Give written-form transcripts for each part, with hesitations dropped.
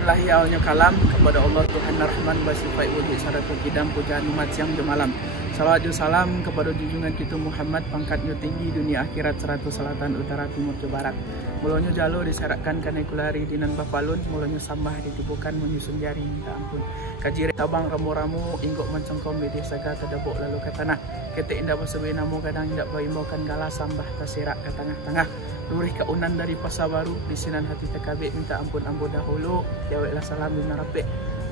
Bismillahi awalnya kalam kepada Allah Tuhan Rahman Basifai wujud saratul kidam pujaan umat siang dan malam. Salawat dan salam kepada junjungan kita Muhammad, pangkatnya tinggi dunia akhirat 100 selatan utara timur ke barat. Mulanya jalur diserakkan kanai kulari dinan bapalun, mulanya sambah ditibukan menyusun jari minta ampun. Kajiri tabang ramu-ramu inggok mencengkom di desa ka tadabok lalu ke tanah. Ketik indah bersebi namu kadang indah berimbaukan gala sambah terserak ke tengah-tengah. Lurih keunan dari pasar baru di sinan hati TKB minta ampun dahulu. Jawablah salam bin rapik.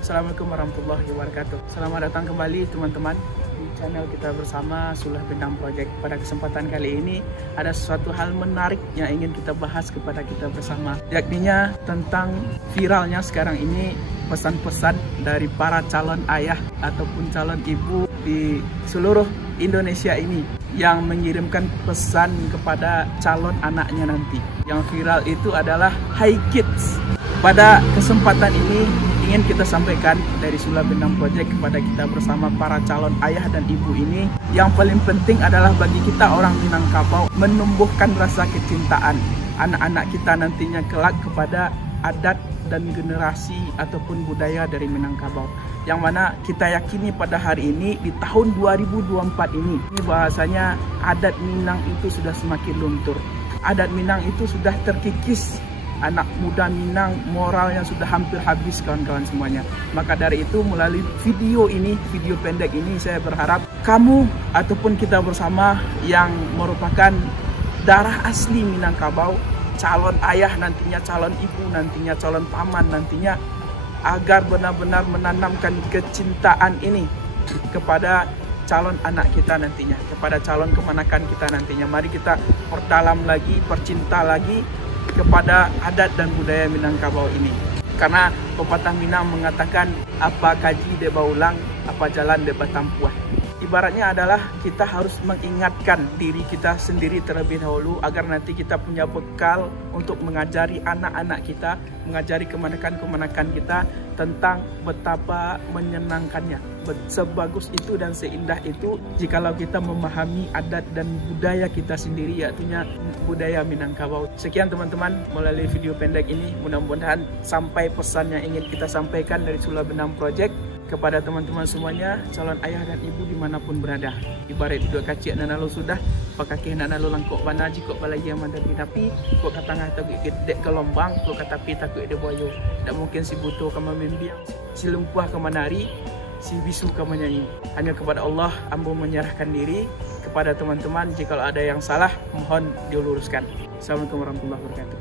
Assalamualaikum warahmatullahi wabarakatuh. Selamat datang kembali teman-teman di channel kita bersama Sulah Bendang Project. Pada kesempatan kali ini ada sesuatu hal menarik yang ingin kita bahas kepada kita bersama, yakninya tentang viralnya sekarang ini pesan-pesan dari para calon ayah ataupun calon ibu di seluruh Indonesia ini yang mengirimkan pesan kepada calon anaknya nanti. Yang viral itu adalah Hi Kids. Pada kesempatan ini ingin kita sampaikan dari Sulah Bendang Project kepada kita bersama para calon ayah dan ibu ini, yang paling penting adalah bagi kita orang Minangkabau menumbuhkan rasa kecintaan anak-anak kita nantinya kelak kepada adat dan generasi ataupun budaya dari Minangkabau, yang mana kita yakini pada hari ini di tahun 2024 ini bahasanya adat Minang itu sudah semakin luntur, adat Minang itu sudah terkikis. Anak muda Minang moralnya sudah hampir habis kawan-kawan semuanya. Maka dari itu melalui video ini, video pendek ini, saya berharap kamu ataupun kita bersama yang merupakan darah asli Minangkabau, calon ayah nantinya, calon ibu nantinya, calon paman nantinya, agar benar-benar menanamkan kecintaan ini kepada calon anak kita nantinya, kepada calon kemanakan kita nantinya. Mari kita perdalam lagi, percinta lagi kepada adat dan budaya Minangkabau ini. Karena pepatah Minang mengatakan, apa kaji deba ulang, apa jalan deba tampuah. Ibaratnya adalah kita harus mengingatkan diri kita sendiri terlebih dahulu agar nanti kita punya bekal untuk mengajari anak-anak kita, mengajari kemanakan-kemanakan kita tentang betapa menyenangkannya. Sebagus itu dan seindah itu jikalau kita memahami adat dan budaya kita sendiri, yaitu budaya Minangkabau. Sekian teman-teman melalui video pendek ini, mudah-mudahan sampai pesan yang ingin kita sampaikan dari Sulah Bendang Project kepada teman-teman semuanya, calon ayah dan ibu dimanapun berada. Ibarat duduk kacik nanalu sudah, pakakih nanalu langkok bana jikok balagi yang mandar tapi kok katangah takut gedek ke lombang, kok katapi takut ide boyo. Tak mungkin si butuh ke membiang, si lumpuh ke menari, si bisu ke menyanyi. Hanya kepada Allah ambo menyerahkan diri. Kepada teman-teman, jika ada yang salah mohon diluruskan. Assalamualaikum warahmatullahi wabarakatuh.